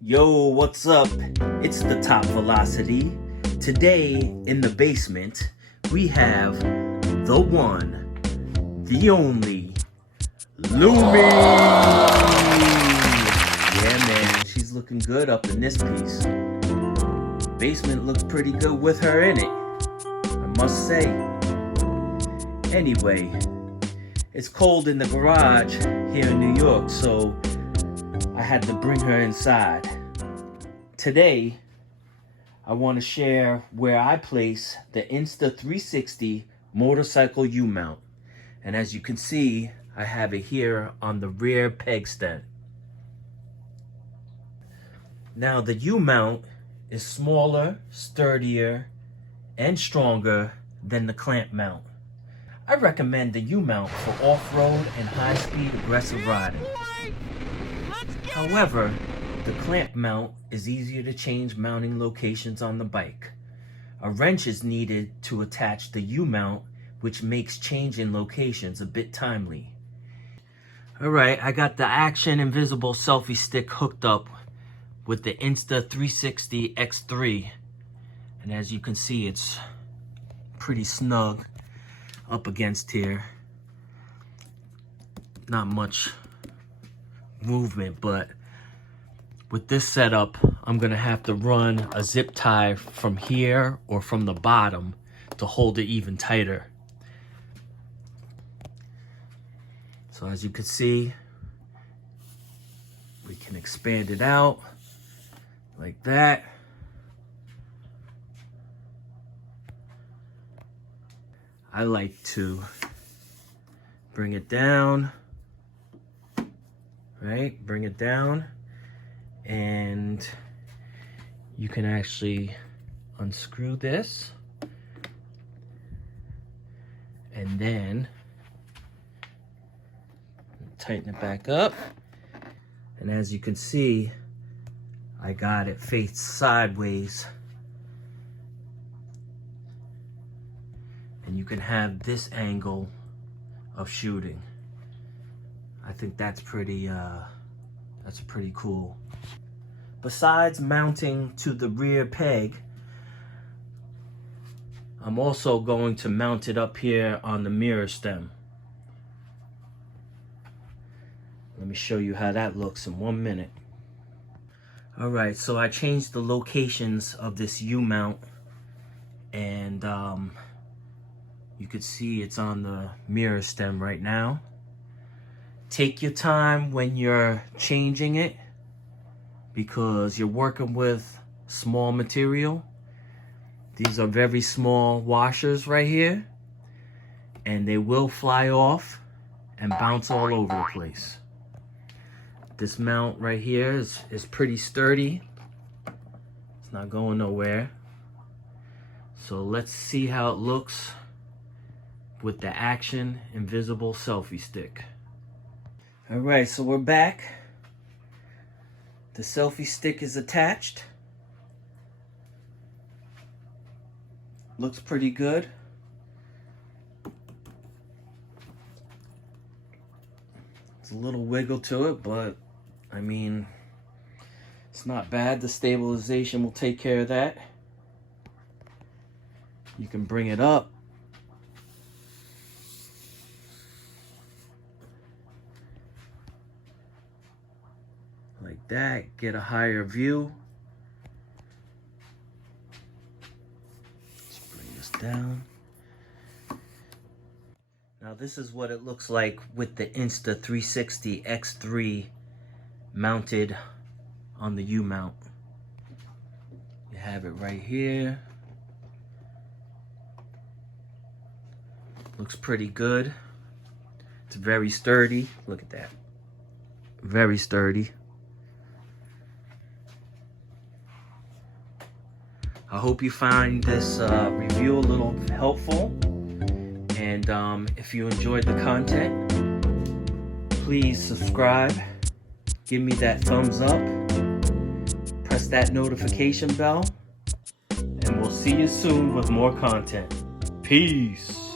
Yo, what's up? It's the Top Velocity. Today in the basement, we have the one, the only, Lumi! Yeah, man, she's looking good up in this piece. Basement looks pretty good with her in it, I must say. Anyway, it's cold in the garage here in New York, so I had to bring her inside. Today, I want to share where I place the Insta360 motorcycle U-mount. And as you can see, I have it here on the rear peg stand. Now the U-mount is smaller, sturdier, and stronger than the clamp mount. I recommend the U-mount for off-road and high-speed aggressive riding. However, the clamp mount is easier to change mounting locations on the bike. A wrench is needed to attach the U-mount, which makes changing locations a bit timely. Alright, I got the Action Invisible selfie stick hooked up with the Insta360 X3. And as you can see, it's pretty snug up against here. Not much movement, but with this setup, I'm gonna have to run a zip tie from here or from the bottom to hold it even tighter. So as you can see, we can expand it out like that. I like to bring it down, right? Bring it down, and you can actually unscrew this and then tighten it back up. And as you can see, I got it faced sideways. And you can have this angle of shooting. I think that's pretty cool. Besides mounting to the rear peg, I'm also going to mount it up here on the mirror stem. Let me show you how that looks in 1 minute. Alright, so I changed the locations of this U-mount, and you could see it's on the mirror stem right now. Take your time when you're changing it, because you're working with small material. These are very small washers right here, and they will fly off and bounce all over the place. This mount right here is pretty sturdy. It's not going nowhere. So let's see how it looks with the Action Invisible selfie stick. Alright, so we're back. The selfie stick is attached. Looks pretty good. There's a little wiggle to it, but I mean, it's not bad. The stabilization will take care of that. You can bring it up. Like that, get a higher view. Let's bring this down. Now this is what it looks like with the Insta360 X3 mounted on the U-mount. You have it right here. Looks pretty good. It's very sturdy. Look at that. Very sturdy. I hope you find this review a little helpful. And if you enjoyed the content, please subscribe. Give me that thumbs up. Press that notification bell. And we'll see you soon with more content. Peace.